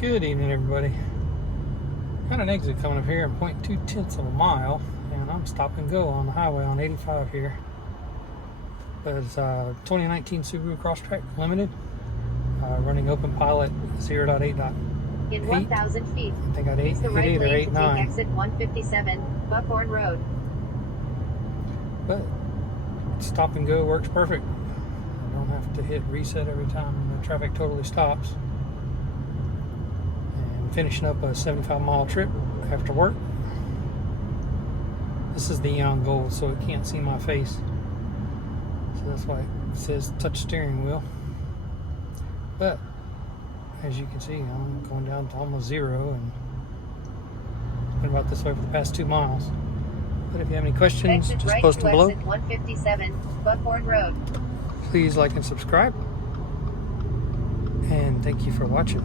Good evening, everybody. Got an exit coming up here in 0.2 of a mile, and I'm stop and go on the highway on 85 here. It's 2019 Subaru Crosstrek Limited, running Openpilot 0.8.9. In 1,000 feet, I think I got 8.8 right or 8.9. exit 157, Buckhorn Road. But stop and go works perfect. I don't have to hit reset every time the traffic totally stops. And finishing up a 75-mile trip after work. This is the Eon Gold, so it can't see my face. So that's why it says touch steering wheel. But as you can see, I'm going down to almost zero, and it's been about this way for the past 2 miles. But if you have any questions, Exit just right post to them below. exit 157, Buckhorn Road. Please like and subscribe. And thank you for watching.